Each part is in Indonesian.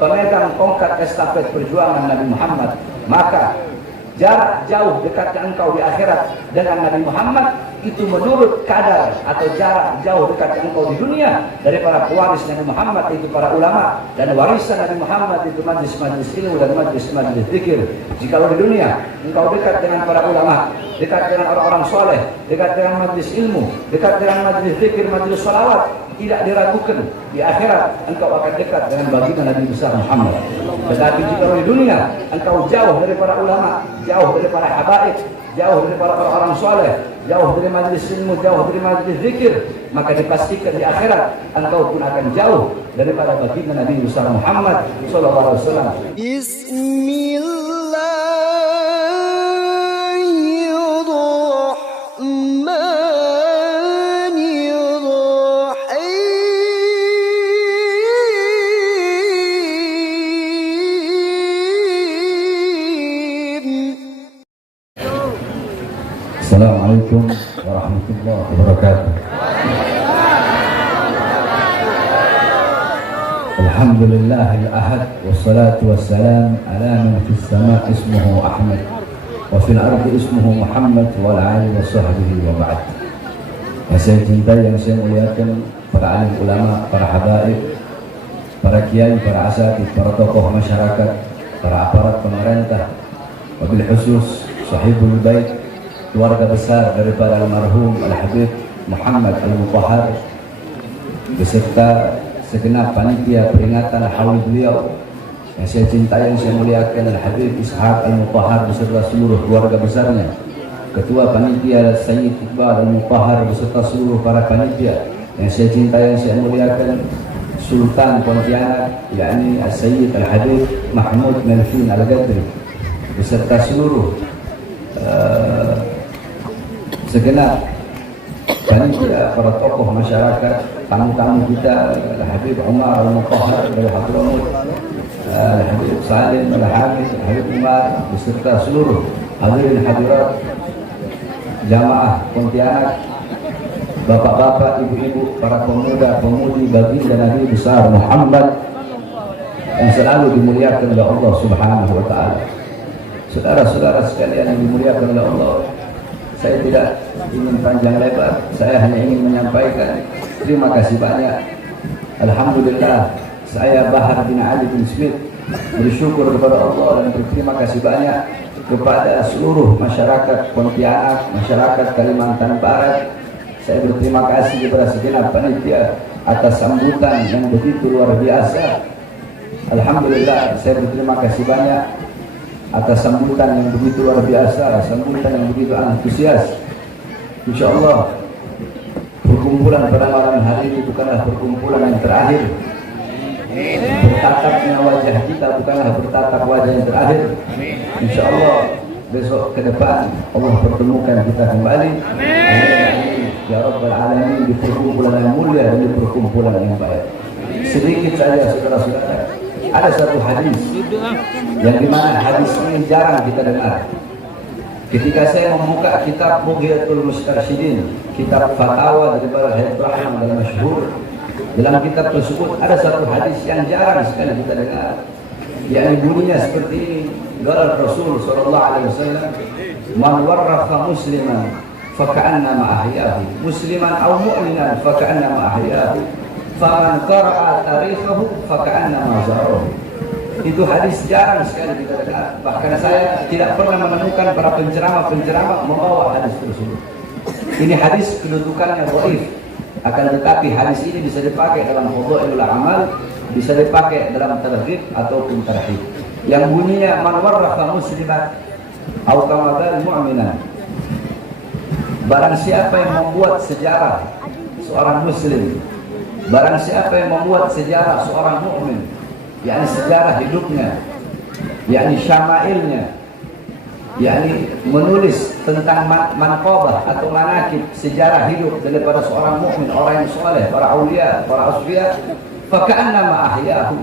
pemegang tongkat estafet perjuangan Nabi Muhammad, maka jarak jauh dekatnya engkau di akhirat dengan Nabi Muhammad itu menurut kadar atau jarak jauh dekatnya engkau di dunia dari para pewaris Nabi Muhammad, itu para ulama, dan warisan Nabi Muhammad itu majlis-majlis ilmu dan majlis-majlis zikir. Jikalau di dunia engkau dekat dengan para ulama, dekat dengan orang-orang soleh, dekat dengan majlis ilmu, dekat dengan majlis zikir, majlis salawat, tidak diragukan di akhirat engkau akan dekat dengan baginda Nabi besar Muhammad. Tetapi jika di dunia engkau jauh dari para ulama, jauh dari para habaib, jauh dari para orang-orang soleh, jauh dari majlis ilmu, jauh dari majlis zikir, maka dipastikan di akhirat engkau pun akan jauh daripada baginda Nabi besar Muhammad sallallahu alaihi wasallam. Assalamualaikum warahmatullahi wabarakatuh. Alhamdulillahil ahad wassalatu wassalam ala man fis sama' ismuhu Ahmad wa fil ardi ismuhu Muhammad wa ala alihi wa sahbihi wa ba'd. Yang saya cintai, yang saya muliakan para alim ulama, para habaib, para kiai, para asatidz, para tokoh masyarakat, para aparat pemerintah, wabil khusus sahibul bait, keluarga besar daripada almarhum Al-Habib Muhammad Al-Mutahhar beserta segenap panitia peringatan haul beliau yang saya cintai, yang saya muliakan, Al-Habib Ishaq Al-Mutahhar beserta seluruh keluarga besarnya, ketua panitia Sayyid Iqbal Al-Mutahhar beserta seluruh para panitia yang saya cintai, yang saya muliakan, Sultan Pontianak yakni Sayyid Al-Habib Mahmud Melvin Al-Gadri beserta seluruh segenap panitia, para tokoh masyarakat, tamu-tamu kita, Habib Umar Al-Mutahhar dari Hadramut, Habib Salim Al-Hamid, Habib Umar beserta seluruh hadirin hadirat jamaah Pontianak, bapak-bapak, ibu-ibu, para pemuda, pemudi baginda Nabi besar Muhammad yang selalu dimuliakan oleh Allah Subhanahu wa taala. Saudara-saudara sekalian yang dimuliakan oleh Allah, saya tidak ingin panjang lebar, saya hanya ingin menyampaikan terima kasih banyak. Alhamdulillah, saya Bahar bin Ali bin Smith bersyukur kepada Allah dan berterima kasih banyak kepada seluruh masyarakat Pontianak, masyarakat Kalimantan Barat. Saya berterima kasih kepada segenap panitia atas sambutan yang begitu luar biasa. Alhamdulillah, saya berterima kasih banyak atas sambutan yang begitu luar biasa, sambutan yang begitu antusias. InsyaAllah perkumpulan pada malam hari ini bukanlah perkumpulan yang terakhir. Bertatapnya wajah kita bukanlah bertatap wajah yang terakhir. InsyaAllah besok ke depan Allah pertemukan kita kembali. Amin ya Rabbal Alamin, di perkumpulan yang mulia dan di perkumpulan yang baik. Sedikit saja saudara-saudara, ada satu hadis yang dimana hadis ini jarang kita dengar. Ketika saya membuka kitab Mughyatul Mustarsyidin, kitab fatwa daripada Hayatul Rahman dan masyhur, dalam kitab tersebut ada satu hadis yang jarang sekali kita dengar, yang bunyinya seperti ini. Qala Rasul sallallahu alaihi wasallam, "Man warrafa musliman faka'annama ahyahu, musliman aw mu'minan faka'annama ahyahu, faman qara'a tarikhahu faka'annama zarahu." Itu hadis jarang sekali kita dengar. Bahkan saya tidak pernah menemukan para penceramah-penceramah membawa hadis tersebut. Ini hadis kedudukannya dhaif. Akan tetapi hadis ini bisa dipakai dalam fadhailul amal, bisa dipakai dalam targhib ataupun tarhib. Yang bunyinya man warrafa musliman atau kama qala mu'minan. Barang siapa yang membuat sejarah seorang muslim, barang siapa yang membuat sejarah seorang mukmin, yakni sejarah hidupnya, yakni syama'ilnya, yakni menulis tentang manqabah atau manakib sejarah hidup daripada seorang mukmin, orang yang soleh, para aulia, para asfiya, faka'annama ahyahu,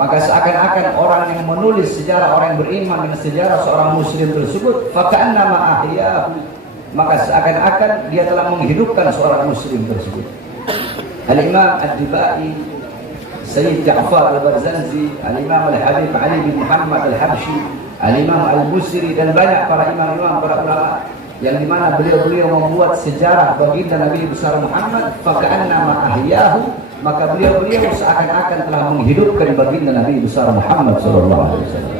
maka seakan-akan orang yang menulis sejarah orang yang beriman dengan sejarah seorang muslim tersebut, faka'annama ahyahu, maka seakan-akan dia telah menghidupkan seorang muslim tersebut. Al-Imam Ad-Dibai Sayyid Ja'far Al-Barzanji, Al-Imam Al-Habib Ali bin Muhammad Al-Habsyi, Al-Imam Al-Busiri, dan banyak para imam-imam, para ulama yang dimana beliau-beliau membuat sejarah baginda Nabi besar Muhammad. Faka'annama ahyahu, maka beliau-beliau seakan-akan telah menghidupkan baginda Nabi besar Muhammad sallallahu alaihi wasallam.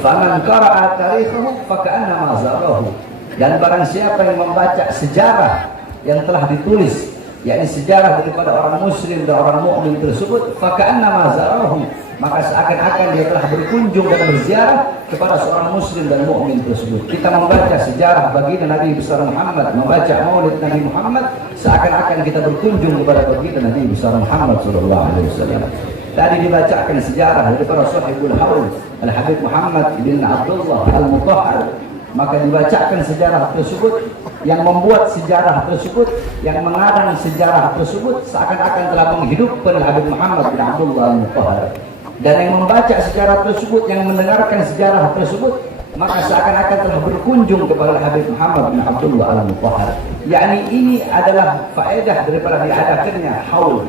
Faman qara'a tarikhahu faka'annama zarahu, dan barang siapa yang membaca sejarah yang telah ditulis, yakni sejarah daripada orang muslim dan orang mukmin tersebut, faka'annama zarahu, maka seakan-akan dia telah berkunjung dan berziarah kepada seorang muslim dan mukmin tersebut. Kita membaca sejarah baginda Nabi besar Muhammad, membaca maulid Nabi Muhammad, seakan-akan kita berkunjung kepada baginda Nabi besar Muhammad sallallahu alaihi wasallam. Tadi dibacakan sejarah daripada Sahibul Haul Al-Habib Muhammad bin Abdullah Al-Mutahhar, maka dibacakan sejarah tersebut. Yang membuat sejarah tersebut, yang mengarang sejarah tersebut, seakan-akan telah menghidupkan Habib Muhammad bin Abdullah Al-Mutahhar. Dan yang membaca sejarah tersebut, yang mendengarkan sejarah tersebut, maka seakan-akan telah berkunjung kepada Habib Muhammad bin Abdullah Al-Mutahhar. Yakni ini adalah faedah daripada diadakannya haul.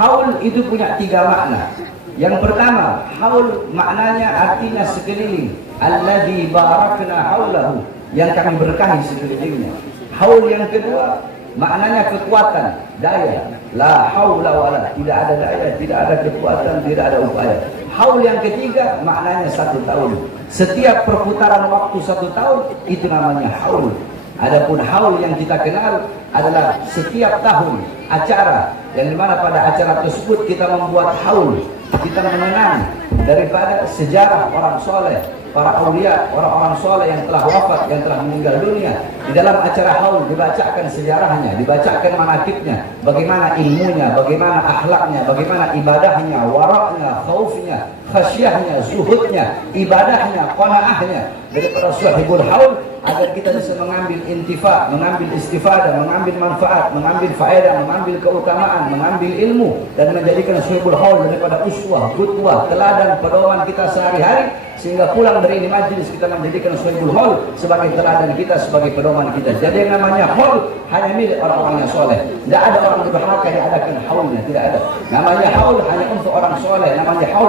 Haul itu punya 3 makna. Yang pertama, haul maknanya artinya sekeliling. Alladzi barakna haulahu, yang kami berkahi sekelilingnya. Haul yang kedua maknanya kekuatan, daya. La haula wala, tidak ada daya, tidak ada kekuatan, tidak ada upaya. Haul yang ketiga maknanya 1 tahun. Setiap perputaran waktu 1 tahun itu namanya haul. Adapun haul yang kita kenal adalah setiap tahun acara, yang dimana pada acara tersebut kita membuat haul, kita mengenang daripada sejarah orang soleh, para aulia, orang-orang soleh yang telah wafat, yang telah meninggal dunia. Di dalam acara haul dibacakan sejarahnya, dibacakan manakibnya, bagaimana ilmunya, bagaimana akhlaknya, bagaimana ibadahnya, waraknya, khaufnya, khasyahnya, zuhudnya, ibadahnya, qanaahnya daripada sahibul haul, agar kita bisa mengambil intifa, mengambil istifadah, mengambil manfaat, mengambil faedah, mengambil keutamaan, mengambil ilmu, dan menjadikan sahibul haul daripada uswah, qudwah, teladan, pedoman kita sehari-hari, sehingga pulang dari ini majlis kita menjadikan sahibul haul sebagai teladan kita, sebagai pedoman kita. Jadi yang namanya haul hanya milik orang-orang yang soleh. Tidak ada orang berhak yang adakan haulnya, tidak ada. Namanya haul hanya untuk orang soleh, namanya haul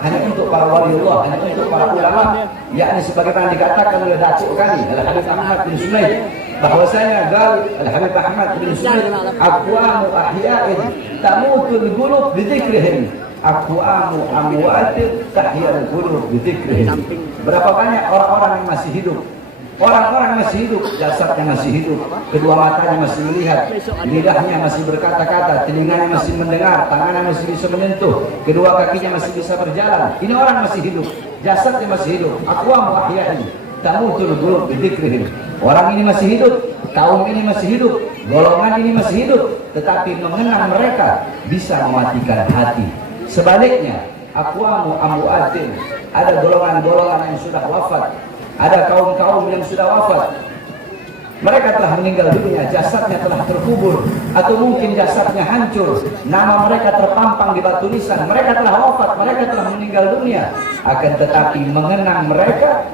hanya untuk para waliullah, hanya untuk para ulama, yakni sebagaimana dikatakan oleh datuk kami Al-Habib Ahmad bin Sumaid, bahwasanya Al-Habib Ahmad bin Sumaid, aqwamu ahya'in tamutul qulub bidzikrihim, aqwamu amwatin tahyal qulub bidzikrihim. Berapa banyak orang-orang yang masih hidup, orang-orang masih hidup, jasadnya masih hidup, kedua matanya masih melihat, lidahnya masih berkata-kata, telinganya masih mendengar, tangannya masih bisa menyentuh, kedua kakinya masih bisa berjalan. Ini orang masih hidup, jasadnya masih hidup. Aqwamu ahya'in tamutul qulub bidzikrihim. Orang ini masih hidup, kaum ini masih hidup, golongan ini masih hidup, tetapi mengenang mereka bisa mematikan hati. Sebaliknya, aqwamu amwatin, ada golongan-golongan yang sudah wafat, ada kaum-kaum yang sudah wafat, mereka telah meninggal dunia, jasadnya telah terkubur, atau mungkin jasadnya hancur, nama mereka terpampang di batu nisan, mereka telah wafat, mereka telah meninggal dunia. Akan tetapi mengenang mereka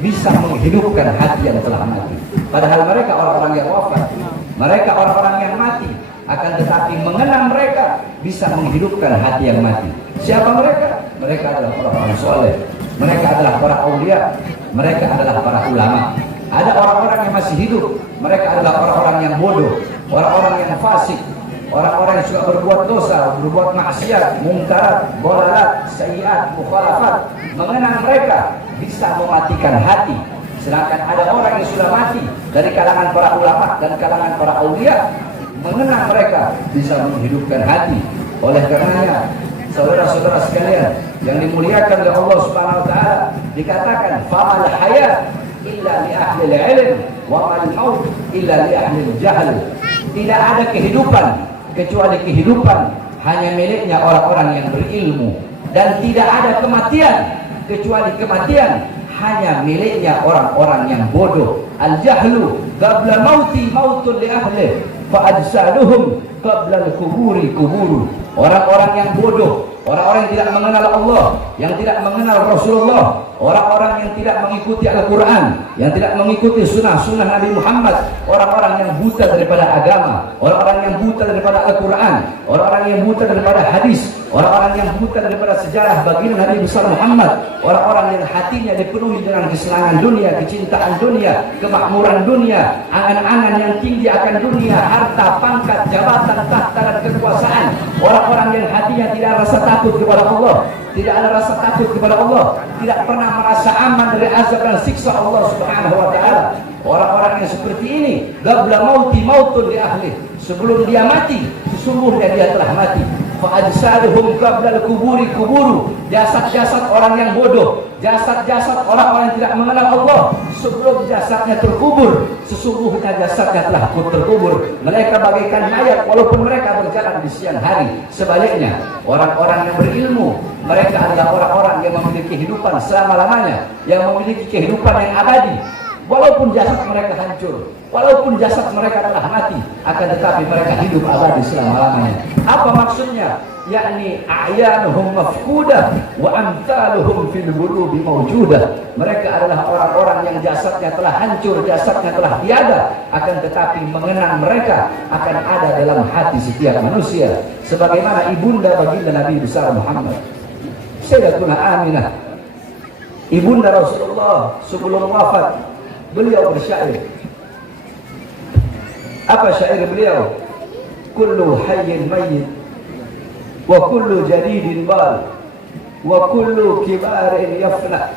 bisa menghidupkan hati yang telah mati. Padahal mereka orang-orang yang wafat, mereka orang-orang yang mati, akan tetapi mengenang mereka bisa menghidupkan hati yang mati. Siapa mereka? Mereka adalah orang-orang soleh, mereka adalah para aulia, mereka adalah para ulama. Ada orang-orang yang masih hidup, mereka adalah orang-orang yang bodoh, orang-orang yang fasik, orang-orang yang suka berbuat dosa, berbuat maksiat, mungkarat, dhalalat, sayyiat, mukhalafat. Mengenang mereka bisa mematikan hati. Sedangkan ada orang yang sudah mati dari kalangan para ulama dan kalangan para aulia, mengenang mereka bisa menghidupkan hati. Oleh karenanya, saudara-saudara sekalian yang dimuliakan oleh Allah Subhanahu wa taala, dikatakan famal hayat illa li ahli al-ilm wa mal maut illa li ahli al-jahl. Tidak ada kehidupan kecuali kehidupan hanya miliknya orang-orang yang berilmu, dan tidak ada kematian kecuali kematian hanya miliknya orang-orang yang bodoh. Al-jahlu qabla mauti mautun li ahli fa ajsaduhum qabla al-kuburi kuburu. Orang-orang yang bodoh, orang-orang yang tidak mengenal Allah, yang tidak mengenal Rasulullah, orang-orang yang tidak mengikuti Al-Quran, yang tidak mengikuti sunnah-sunnah Nabi Muhammad, orang-orang yang buta daripada agama, orang-orang yang buta daripada Al-Quran, orang-orang yang buta daripada hadis, orang-orang yang buta daripada sejarah baginda Nabi besar Muhammad, orang-orang yang hatinya dipenuhi dengan kesenangan dunia, kecintaan dunia, kemakmuran dunia, angan-angan yang tinggi akan dunia, harta, pangkat, jabatan, tahta dan kekuasaan, orang-orang yang hatinya tidak rasa takut kepada Allah, tidak ada rasa takut kepada Allah, tidak pernah merasa aman dari azab dan siksa Allah Subhanahu wa taala. Orang-orang yang seperti ini, qabla mauti mautun li ahli, sebelum dia mati sesungguhnya dia telah mati. Fa ajsaduhum qabla al-kuburi kuburu, jasad-jasad orang yang bodoh, jasad-jasad orang-orang yang tidak mengenal Allah, sebelum jasadnya terkubur sesungguhnya jasadnya telah terkubur. Mereka bagaikan mayat walaupun mereka berjalan di siang hari. Sebaliknya, orang-orang yang berilmu, mereka adalah orang-orang yang memiliki kehidupan selama-lamanya, yang memiliki kehidupan yang abadi. Walaupun jasad mereka hancur, walaupun jasad mereka telah mati, akan tetapi mereka hidup abadi selama-lamanya. Apa maksudnya? Yakni a'yanuhum mafkudah wa amthaluhum fil qulubi mawjudah. Mereka adalah orang-orang yang jasadnya telah hancur, jasadnya telah tiada, akan tetapi mengenang mereka akan ada dalam hati setiap manusia. Sebagaimana ibunda baginda Nabi besar Muhammad, Sayyidatuna Aminah, ibunda Rasulullah sebelum wafat, beliau bersyair. Apa syair beliau? Kullu hayyin mayyit wa kullu jadidin bal wa kullu kibarin yafna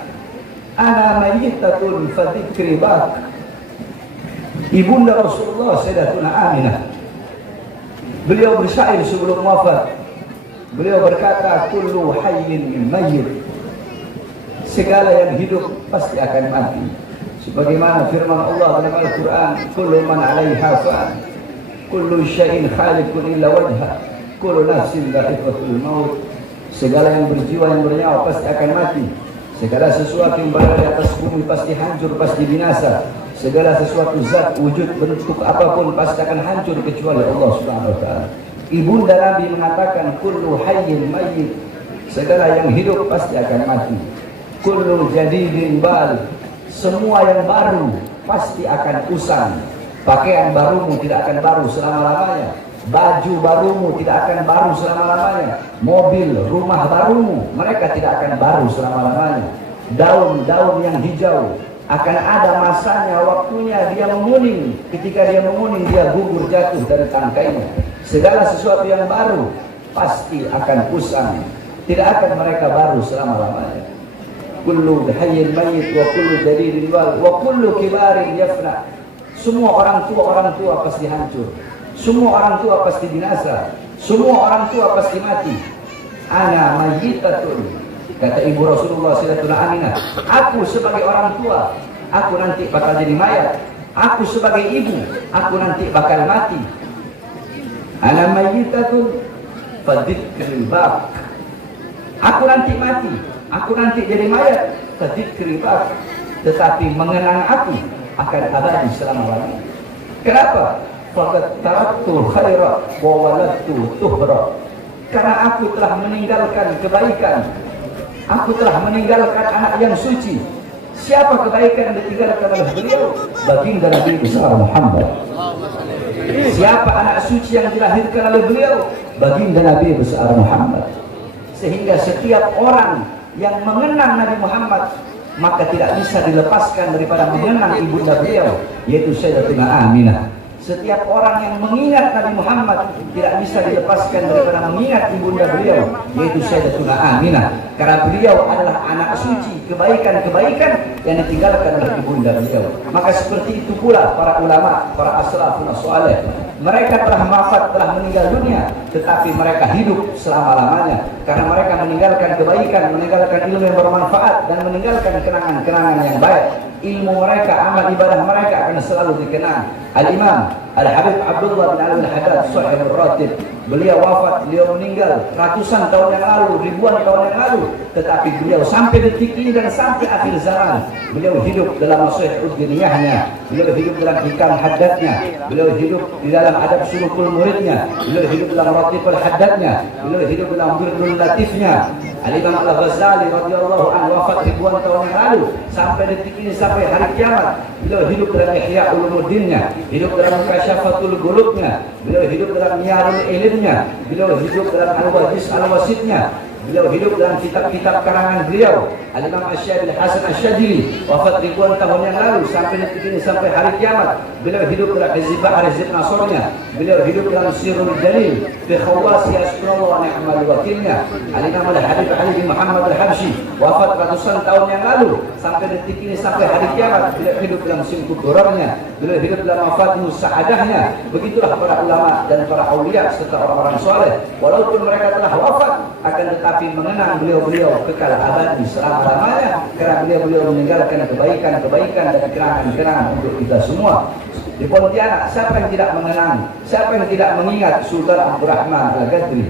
ana mayyitatun fa dzikri bak. Ibunda Rasulullah Sayyidatuna Aminah, beliau bersyair sebelum wafat. Beliau berkata, kullu hayyin mayyit, segala yang hidup pasti akan mati. Sebagaimana firman Allah dalam Al-Quran, kullu man 'alaiha fan, kullu syai'in khaliqun illa wajha, kullu nafsin dha'iqatul maut. Segala yang berjiwa, yang bernyawa pasti akan mati. Segala sesuatu yang berada di atas bumi pasti hancur, pasti binasa. Segala sesuatu zat, wujud, bentuk apapun pasti akan hancur kecuali Allah Subhanahu wa taala. Ibunda Nabi mengatakan, kullu hayyin mayyit, segala yang hidup pasti akan mati. Kullu jadidin bal, semua yang baru pasti akan usang. Pakaian barumu tidak akan baru selama-lamanya. Baju barumu tidak akan baru selama-lamanya. Mobil, rumah barumu, mereka tidak akan baru selama-lamanya. Daun-daun yang hijau akan ada masanya, waktunya dia menguning. Ketika dia menguning, dia gugur jatuh dari tangkainya. Segala sesuatu yang baru pasti akan usang. Tidak akan mereka baru selama-lamanya. Kullu hayyin mayyit wa kullu jadidin wal wa kullu kibarin yafna. Semua orang tua pasti hancur. Semua orang tua pasti binasa. Semua orang tua pasti mati. Ana mayyitatun, kata ibu Rasulullah Sayyidatuna Aminah, aku sebagai orang tua, aku nanti bakal jadi mayat. Aku sebagai ibu, aku nanti bakal mati. Ana mayyitatun fadzikri bak, aku nanti mati, aku nanti jadi mayat. Fadzikri bak, tetapi mengenang aku akan abadi selama-lamanya. Kenapa? Faqad taraktu khaira wa waladtu tuhra. Karena aku telah meninggalkan kebaikan, aku telah meninggalkan anak yang suci. Siapa kebaikan yang ditinggalkan oleh beliau? Baginda Nabi besar Muhammad. Siapa anak suci yang dilahirkan oleh beliau? Baginda Nabi besar Muhammad. Sehingga setiap orang yang mengenang Nabi Muhammad, maka tidak bisa dilepaskan daripada mengenang ibunda beliau, yaitu Sayyidatuna Aminah. Setiap orang yang mengingat Nabi Muhammad tidak bisa dilepaskan daripada mengingat ibunda beliau, yaitu Sayyidatuna Aminah. Karena beliau adalah anak suci, kebaikan-kebaikan yang ditinggalkan oleh ibunda beliau. Maka seperti itu pula para ulama, para as-salafun as-salih. Mereka telah wafat, telah meninggal dunia, tetapi mereka hidup selama-lamanya. Karena mereka meninggalkan kebaikan, meninggalkan ilmu yang bermanfaat, dan meninggalkan kenangan-kenangan yang baik. Ilmu mereka, amal ibadah mereka akan selalu dikenang. Al-Imam Al-Habib Abdullah bin Ali Al-Haddad Sahibul Ratib, beliau wafat, beliau meninggal ratusan tahun yang lalu, ribuan tahun yang lalu, tetapi beliau sampai detik ini dan sampai akhir zaman, beliau hidup dalam nasihat udiniyahnya, beliau hidup dalam hikam haddatnya, beliau hidup di dalam adab sulukul muridnya, beliau hidup dalam ratibul haddatnya, beliau hidup dalam wirdul latifnya. Al-Imam Al-Ghazali radhiyallahu anhu wafat ribuan tahun yang lalu. Sampai detik ini, sampai hari kiamat, beliau hidup dalam Ihya Ulumuddinnya, hidup dalam Kasyafatul Qulubnya, beliau hidup dalam Miyarul Ilmnya, beliau hidup dalam Al-Wajis Al-Wasitnya, beliau hidup dalam kitab-kitab karangan beliau. Al-Imam Asy-Syafi'i Hasan Asy-Syadzili wafat ribuan tahun yang lalu. Sampai detik ini, sampai hari kiamat, beliau hidup dalam Hizb Al-Hizb Nasrnya, beliau hidup dalam Sirrul Jalil fi Khawasi Asrullah wa Ni'mal Wakilnya. Al-Imam Al-Habib Ali bin Muhammad Al-Habsyi wafat ratusan tahun yang lalu. Sampai detik ini, sampai hari kiamat, beliau hidup dalam Simkud Durarnya, beliau hidup dalam Mafatihus Sa'adahnya. Begitulah para ulama dan para aulia serta orang-orang soleh, walaupun mereka telah wafat, akan tetapi mengenang beliau-beliau kekal abadi selama-lamanya, karena beliau-beliau meninggalkan kebaikan-kebaikan dan kenangan-kenangan untuk kita semua. Di Pontianak, siapa yang tidak mengenang, siapa yang tidak mengingat Sultan Abdurrahman Al-Ghadri?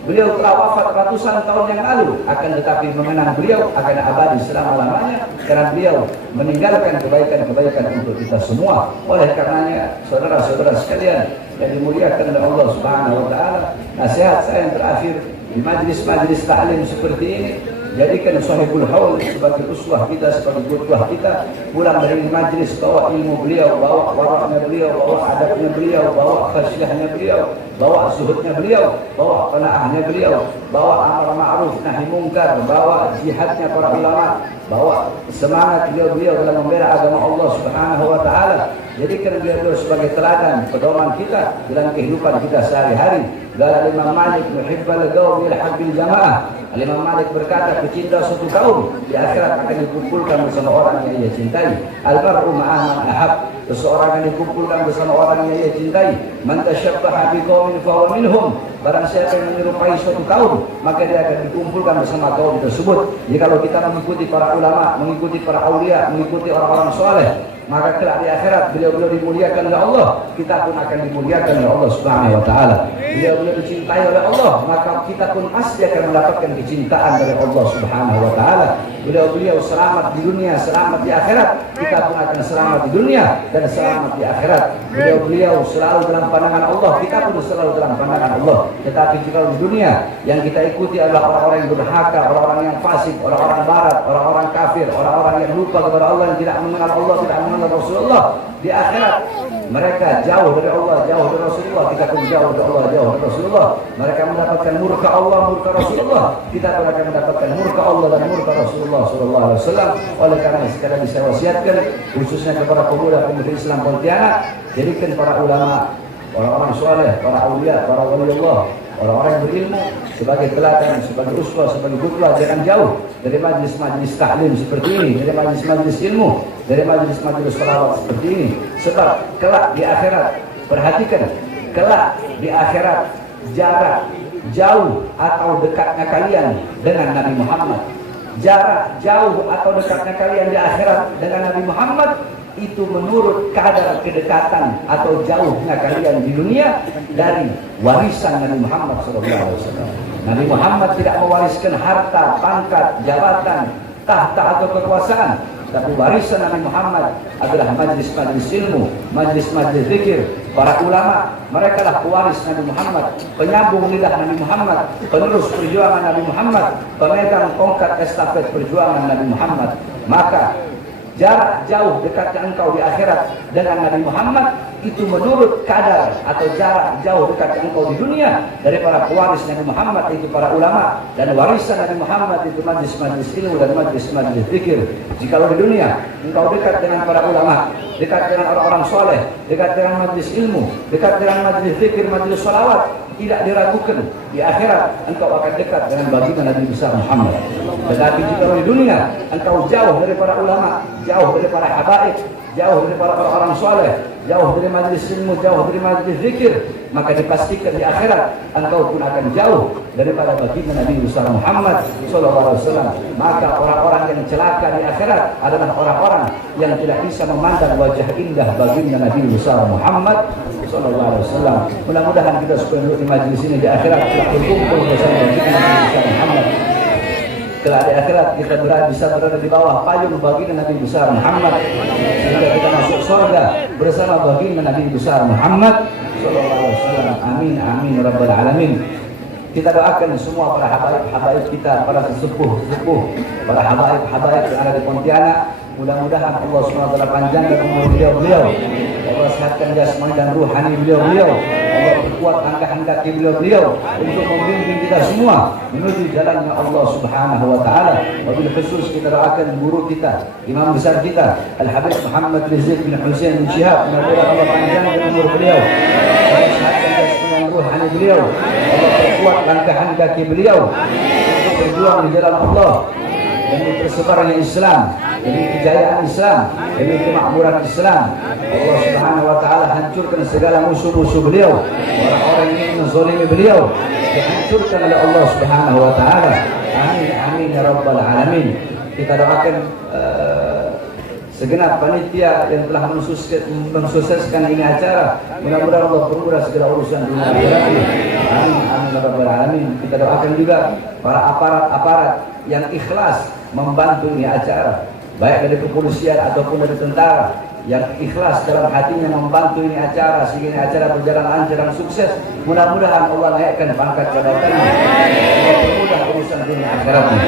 Beliau telah wafat ratusan tahun yang lalu, akan tetapi mengenang beliau akan abadi selama-lamanya, karena beliau meninggalkan kebaikan-kebaikan untuk kita semua. Oleh karenanya, saudara-saudara sekalian yang dimuliakan oleh Allah Subhanahu wa taala, nasihat saya yang terakhir di majlis-majlis ta'lim seperti ini, jadikan Sahibul Haul sebagai uswah kita, sebagai qudwah kita. Pulang dari majlis, bawa ilmu beliau, bawa waraknya beliau, bawa adabnya beliau, bawa khasyahnya beliau, bawa zuhudnya beliau, bawa qanaahnya beliau, bawa amar ma'ruf nahi mungkar, bawa jihadnya para ulama, bawa semangat beliau dalam membela agama Allah Subhanahu wa taala. Jadikan beliau sebagai teladan pedoman kita dalam kehidupan kita sehari-hari. Qala Imam Malik muhibbal qaum yalhaq bil jamaah. Imam Malik berkata, pecinta suatu kaum di akhirat akan dikumpulkan bersama orang yang ia cintai. Al-mar'u ma'a man ahab. Seseorang yang dikumpulkan bersama orang yang ia cintai. Man tashabbaha bi qaumin fa huwa minhum. Barang siapa yang menyerupai suatu kaum, maka dia akan dikumpulkan bersama kaum tersebut. Jadi kalau kita mengikuti para ulama, mengikuti para aulia, mengikuti orang-orang soleh, maka kelak di akhirat beliau-beliau dimuliakan oleh Allah, kita pun akan dimuliakan oleh Allah Subhanahu wa taala. Beliau-beliau dicintai oleh Allah, maka kita pun pasti akan mendapatkan kecintaan dari Allah Subhanahu wa taala. Beliau-beliau selamat di dunia, selamat di akhirat, kita pun akan selamat di dunia dan selamat di akhirat. Beliau-beliau selalu dalam pandangan Allah, kita pun selalu dalam pandangan Allah. Tetapi jika di dunia yang kita ikuti adalah orang-orang yang durhaka, orang-orang yang fasik, orang-orang barat, orang-orang kafir, orang-orang yang lupa kepada Allah, yang tidak mengenal Allah, tidak mengenal Rasulullah, di akhirat mereka jauh dari Allah, jauh dari Rasulullah, kita pun jauh dari Allah, jauh dari Rasulullah. Mereka mendapatkan murka Allah, murka Rasulullah, kita pun akan mendapatkan murka Allah dan murka Rasulullah sallallahu alaihi wasallam. Oleh karena sekali lagi saya wasiatkan khususnya kepada pemuda-pemudi Islam Pontianak, jadikan para ulama, orang-orang soleh, para aulia, para wali Allah, orang-orang yang berilmu sebagai teladan, sebagai uswah, sebagai qudwah. Jangan jauh dari majlis-majlis ta'lim seperti ini, dari majlis-majlis ilmu, dari majlis-majlis shalawat seperti ini. Sebab kelak di akhirat, perhatikan, kelak di akhirat jarak jauh atau dekatnya kalian dengan Nabi Muhammad, jarak jauh atau dekatnya kalian di akhirat dengan Nabi Muhammad, itu menurut kadar kedekatan atau jauhnya kalian di dunia dari warisan Nabi Muhammad SAW. Nabi Muhammad tidak mewariskan harta, pangkat, jabatan, tahta atau kekuasaan, tapi warisan Nabi Muhammad adalah majlis-majlis ilmu, majlis-majlis zikir. Para ulama, mereka lah pewaris Nabi Muhammad, penyambung lidah Nabi Muhammad, penerus perjuangan Nabi Muhammad, pemegang tongkat estafet perjuangan Nabi Muhammad. Maka jarak jauh dekatnya engkau di akhirat dengan Nabi Muhammad itu menurut kadar atau jarak jauh dekatnya engkau di dunia dari para pewaris Nabi Muhammad, itu para ulama, dan warisan Nabi Muhammad itu majlis-majlis ilmu dan majlis-majlis zikir. Jikalau di dunia engkau dekat dengan para ulama, dekat dengan orang-orang soleh, dekat dengan majlis ilmu, dekat dengan majlis zikir, majlis sholawat, tidak diragukan di akhirat engkau akan dekat dengan baginda Nabi besar Muhammad. Tetapi jika di dunia engkau jauh dari para ulama, jauh dari para habaib, jauh dari para orang-orang soleh, jauh dari majlis ilmu, jauh dari majlis zikir, maka dipastikan di akhirat engkau pun akan jauh daripada baginda Nabi besar Muhammad sallallahu alaihi wasallam. Maka orang-orang yang celaka di akhirat adalah orang-orang yang tidak bisa memandang wajah indah baginda Nabi besar Muhammad sallallahu alaihi wasallam. Mudah-mudahan kita sepuluh di majlis ini di akhirat telah berkumpul bersama baginda Nabi besar Muhammad. Kelak di akhirat kita bisa berada di bawah payung baginda Nabi besar Muhammad, sehingga kita masuk surga bersama baginda Nabi besar Muhammad sallallahu alaihi wasallam. Amin amin rabbal alamin. Kita doakan semua para habaib kita, para sesepuh, para habaib yang ada di Pontianak. Mudah-mudahan Allah SWT panjangkan umur beliau. Allah sehatkan jasmani dan ruhani beliau. Allah perkuat angka-angka beliau untuk membimbing kita semua menuju jalannya Allah Subhanahu wa taala. Wabil khusus kita doakan guru kita, imam besar kita, Al-Habib Muhammad Rizieq bin Husain bin Syihab. Mudah-mudahan Allah panjangkan umur beliau. Allah sehatkan jasmani dan ruhani beliau. Allah perkuat langkah-langkah beliau untuk berjuang di jalan Allah demi tersebarnya Islam, demi kejayaan Islam, demi kemakmuran Islam. Allah Subhanahu wa taala hancurkan segala musuh-musuh beliau, orang-orang yang ingin menzalimi beliau dihancurkan oleh Allah Subhanahu wa taala. Amin amin ya rabbal alamin. Kita doakan segenap panitia yang telah mensukseskan ini acara. Mudah-mudahan Allah permudah segala urusan dunia akhirat. Amin amin ya rabbal alamin. Kita doakan juga para aparat yang ikhlas membantu ini acara, baik dari kepolisian ataupun dari tentara, yang ikhlas dalam hatinya membantu ini acara sehingga ini acara berjalan lancar dan sukses. Mudah-mudahan Allah naikkan pangkat jabatannya, Allah permudah urusan dunia akhiratnya.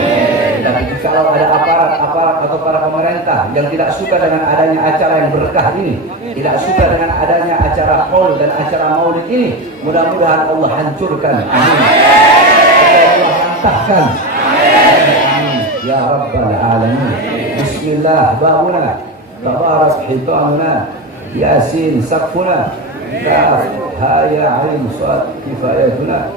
Tapi kalau ada aparat atau para pemerintah yang tidak suka dengan adanya acara yang berkah ini, tidak suka dengan adanya acara haul dan acara maulid ini, mudah-mudahan Allah hancurkan. Amin. Allah hantahkan. Ya Rabbal Alamin. Bismillah babuna, tabarak hitamuna, yasin saqfuna, kaf ha ya ain sad kifayatuna,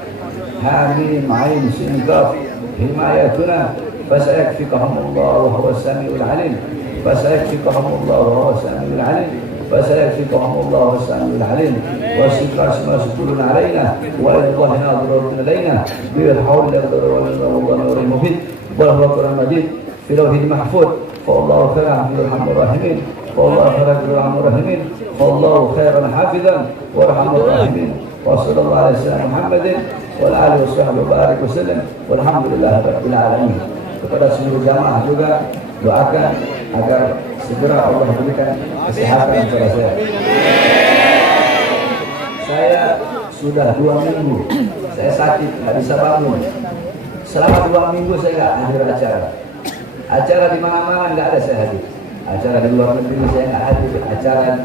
hamim ain sin qaf himayatuna, fasayakfikahum Allah wa huwa samiul alim, fasayakfikahum Allah wa huwa samiul alim, fasayakfikahum Allah wa huwa samiul alim, wa sikras masdurun alaina wa illahi nadhurun alaina bil hawl la quwwata illa billah al mubin. Wallahu Quran Majid fi lawhil mahfuz. Wallahu khairan arhamur rahimin. Wallahu khairan arhamur rahimin. Wallahu khairan hafizan wa arhamur rahimin. Wa sallallahu alaihi wasallam Muhammadin wa ala alihi washabbihi barik wasallam. Walhamdulillahi rabbil alamin. Kepada seluruh jamaah juga doakan agar segera Allah berikan kesehatan kepada saya. Saya sudah 2 minggu saya sakit, tidak bisa bangun. Selama 2 minggu saya nggak hadir acara di mana-mana nggak ada saya hadir. Acara di luar negeri saya nggak hadir. Acara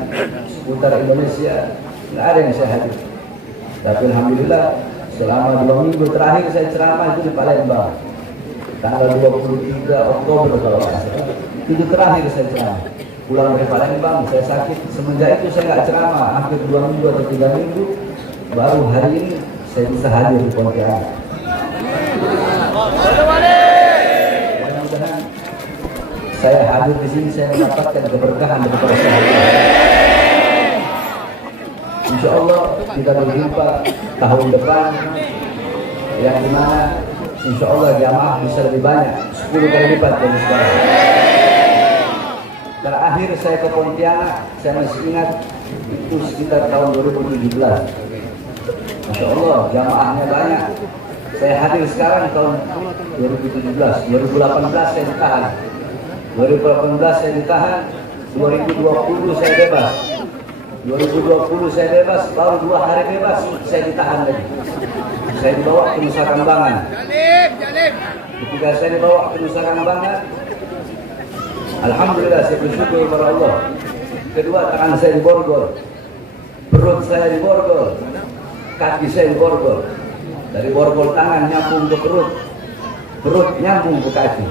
seputar Indonesia nggak ada yang saya hadir. Tapi alhamdulillah selama 2 minggu terakhir saya ceramah itu di Palembang. Tanggal 23 Oktober kalau nggak salah. Itu terakhir saya ceramah. Pulang dari Palembang saya sakit. Semenjak itu saya nggak ceramah. Hampir 2 minggu atau 3 minggu. Baru hari ini saya bisa hadir di Pontianak. Mudah-mudahan saya hadir di sini saya mendapatkan keberkahan daripada sahabat. Insya Allah kita berjumpa tahun depan yang dimana insya Allah jamaah bisa lebih banyak, 10 kali lipat dari sekarang. Terakhir saya ke Pontianak, saya masih ingat itu sekitar tahun 2017. Insya Allah jamaahnya banyak. Saya hadir sekarang tahun 2017, 2018 saya ditahan, 2018 saya ditahan, 2020 saya bebas, 2020 saya bebas, baru 2 hari bebas saya ditahan lagi. Saya dibawa ke Nusa Kambangan. Ketika saya dibawa ke Nusa Kambangan, alhamdulillah saya bersyukur kepada Allah. Kedua tangan saya diborgol, perut saya diborgol, kaki saya diborgol. Dari borgol tangan nyambung ke perut nyambung ke kaki.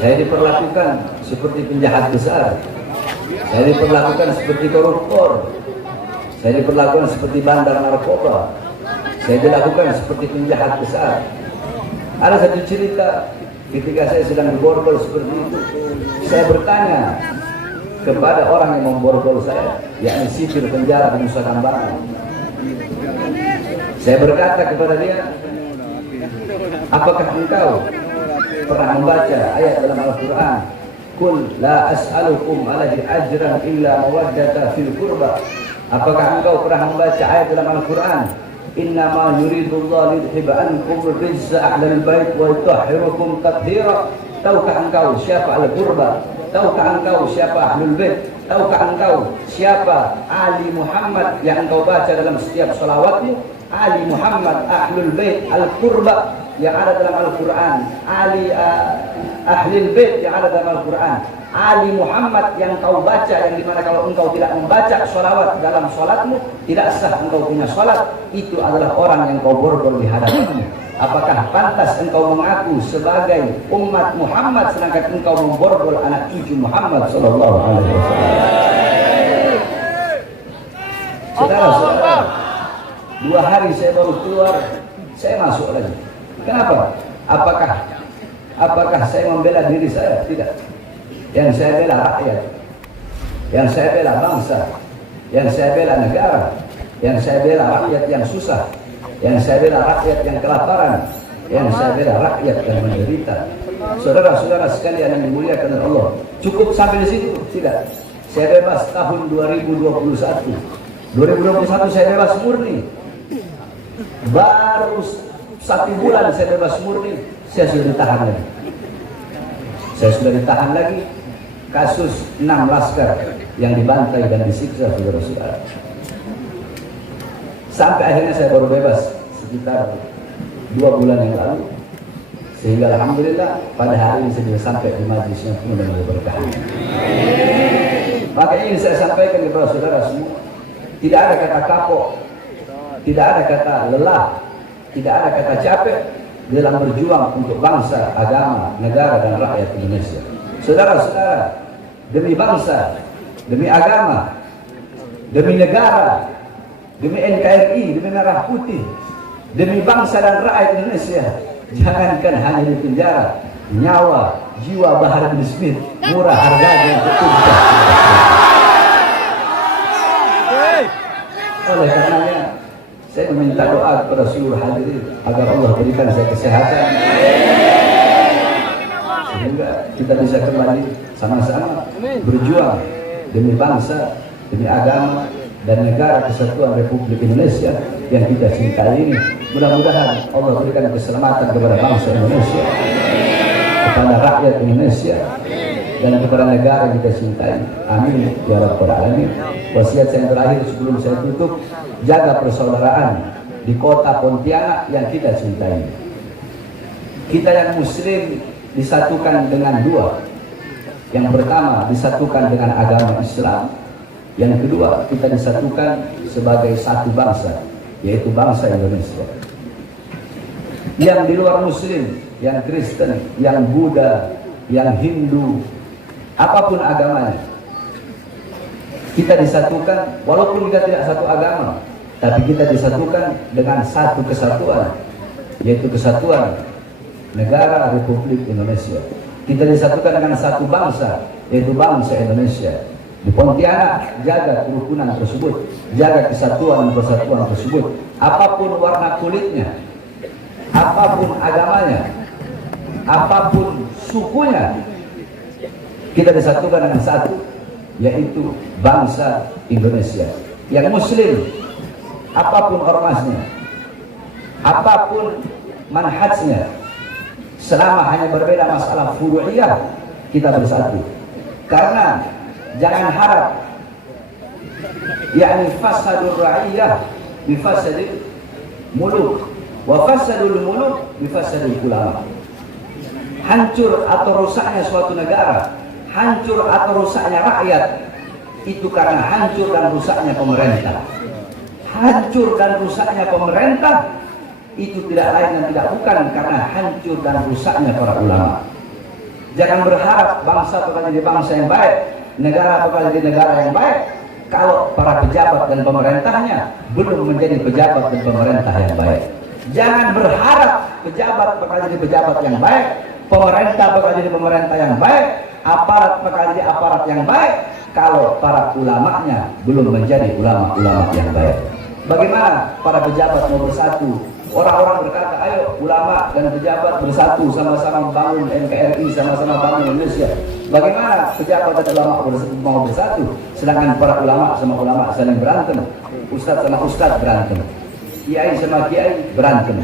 Saya diperlakukan seperti penjahat besar. Saya diperlakukan seperti koruptor. Saya diperlakukan seperti bandar narkoba. Saya dilakukan seperti penjahat besar. Ada satu cerita ketika saya sedang diborgol seperti itu. Saya bertanya kepada orang yang memborgol saya, yakni sipir penjara di Nusa Kambangan. Saya berkata kepada dia, apakah engkau pernah membaca ayat dalam Al-Quran, Qul la as'alukum alaihi ajran illa mawaddata fil qurba. Apakah engkau pernah membaca ayat dalam Al-Quran, innama yuridullahu liyudhhiba ankum rijza ahlal bait wa yutahhirakum tathira. Tahukah engkau siapa al-qurba? Tahukah engkau siapa ahlul bait? Tahukah engkau siapa Ali Muhammad yang engkau baca dalam setiap salawatmu? Ali Muhammad Ahlul Bait Al-Qurba yang ada dalam Al-Quran, Ahlul Bait yang ada dalam Al-Quran, Ali Muhammad yang kau baca, yang dimana kalau engkau tidak membaca sholawat dalam sholatmu, tidak sah engkau punya sholat. Itu adalah orang yang kau borgol di hadapanmu. Apakah pantas engkau mengaku sebagai umat Muhammad sedangkan engkau memborgol anak cucu Muhammad sallallahu alaihi wasallam? Saudara-saudara, 2 hari saya baru keluar, saya masuk lagi. Kenapa? Apakah saya membela diri saya? Tidak. Yang saya bela rakyat, yang saya bela bangsa, yang saya bela negara, yang saya bela rakyat yang susah, yang saya bela rakyat yang kelaparan, yang saya bela rakyat yang menderita. Saudara-saudara sekalian yang dimuliakan oleh Allah, cukup sampai di situ? Tidak. Saya bebas tahun 2021. 2021 saya bebas murni. Baru 1 bulan saya bebas murni, saya sudah ditahan lagi. Saya sudah ditahan lagi. Kasus 6 laskar yang dibantai dan disiksa, saudara-saudara. Sampai akhirnya saya baru bebas sekitar 2 bulan yang lalu. Sehingga alhamdulillah pada hari ini saya sampai di majlis yang penuh dengan keberkahan. Maka ini saya sampaikan kepada saudara semua. Tidak ada kata kapok, tidak ada kata lelah, tidak ada kata capek dalam berjuang untuk bangsa, agama, negara dan rakyat Indonesia. Saudara-saudara, demi bangsa, demi agama, demi negara, demi NKRI, demi Merah Putih, demi bangsa dan rakyat Indonesia, jangankan hanya di penjara, nyawa, jiwa Bahar bin Smith murah harganya untuk kita. Oleh karenanya, saya meminta doa kepada seluruh hadirin agar Allah berikan saya kesehatan, sehingga kita bisa kembali sama-sama berjuang demi bangsa, demi agama dan negara kesatuan Republik Indonesia yang kita cintai ini. Mudah-mudahan Allah berikan keselamatan kepada bangsa Indonesia, kepada rakyat Indonesia, dan kepada negara yang kita cintai. Amin ya rabbal alamin. Wasiat saya yang terakhir sebelum saya tutup, jaga persaudaraan di kota Pontianak yang kita cintai. Kita yang muslim disatukan dengan 2. Yang pertama, disatukan dengan agama Islam. Yang kedua, kita disatukan sebagai satu bangsa, yaitu bangsa Indonesia. Yang di luar muslim, yang Kristen, yang Buddha, yang Hindu, apapun agamanya, kita disatukan. Walaupun kita tidak satu agama, tapi kita disatukan dengan satu kesatuan, yaitu kesatuan negara Republik Indonesia. Kita disatukan dengan satu bangsa, yaitu bangsa Indonesia. Di Pontianak, jaga kerukunan tersebut, jaga kesatuan dan persatuan tersebut. Apapun warna kulitnya, apapun agamanya, apapun sukunya, kita disatukan dengan satu, yaitu bangsa Indonesia. Yang muslim, apapun ormasnya, apapun manhajnya, selama hanya berbeda masalah furu'iyah, kita bersatu. Karena jangan harap yakni fasadul ra'iyah bifasadil muluk wa fasadul muluk bifasadil ulama. Hancur atau rusaknya suatu negara, hancur atau rusaknya rakyat, itu karena hancur dan rusaknya pemerintah. Hancur dan rusaknya pemerintah itu tidak lain dan tidak bukan karena hancur dan rusaknya para ulama. Jangan berharap bangsa bakal jadi bangsa yang baik, negara bakal jadi negara yang baik, kalau para pejabat dan pemerintahnya belum menjadi pejabat dan pemerintah yang baik. Jangan berharap pejabat bakal jadi pejabat yang baik, pemerintah bakal jadi pemerintah yang baik, aparat bakal jadi aparat yang baik, kalau para ulamanya belum menjadi ulama-ulama yang baik. Bagaimana para pejabat mau bersatu? Orang-orang berkata, ayo ulama dan pejabat bersatu, sama-sama bangun NKRI, sama-sama bangun Indonesia. Bagaimana pejabat dan ulama mau bersatu, sedangkan para ulama sama ulama saling berantem, ustadz sama ustadz berantem, kiai sama kiai berantem,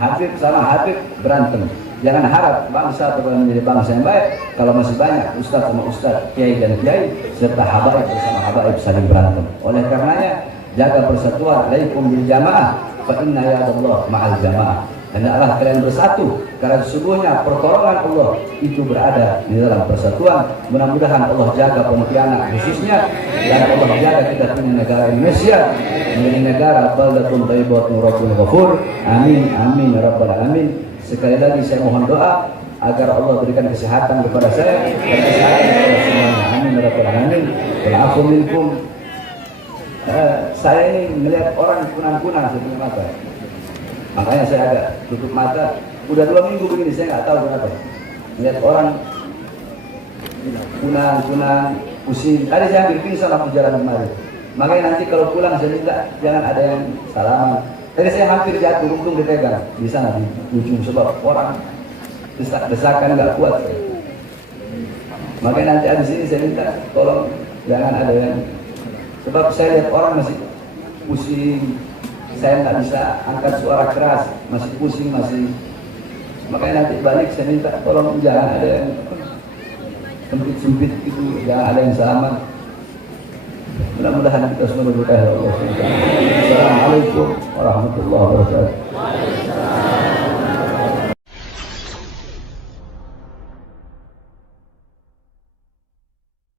habib sama habib berantem. Jangan harap bangsa akan menjadi bangsa yang baik kalau masih banyak ustadz sama ustadz, kiai dan kiai, serta habaib bersama habaib saling berantem. Oleh karenanya, jaga persatuan, alaikum bil jamaah, fa inna yadallah ma'al jamaah. Hendaklah kalian bersatu karena sesungguhnya pertolongan Allah itu berada di dalam persatuan. Mudah-mudahan Allah jaga Pontianak khususnya, dan Allah jaga kita punya negara Indonesia menjadi negara baldatun thayyibatun rabbun ghafur. Amin amin ya rabbal alamin. Sekali lagi saya mohon doa agar Allah berikan kesehatan kepada saya dan kesehatan kepada semuanya. Amin ya rabbal alamin. Wal afu minkum. Saya ini melihat orang kunang-kunang di mata. Makanya saya agak tutup mata. Udah 2 minggu begini, saya nggak tahu kenapa. Lihat orang kunang-kunang, pusing. Tadi saya hampir pingsan waktu jalan kemarin. Makanya nanti kalau pulang saya minta jangan ada yang salaman. Tadi saya hampir jatuh, untung dipegang di sana di ujung sebab orang desakan nggak kuat. Makanya nanti di sini saya minta tolong jangan ada yang, sebab saya lihat orang masih pusing. Saya nggak bisa angkat suara keras, masih pusing, masih. Makanya nanti balik saya minta tolong jangan ada yang sempit-sempit gitu, jangan ada yang selamat. Mudah-mudahan kita semua berkah Allah. Assalamualaikum warahmatullahi wabarakatuh.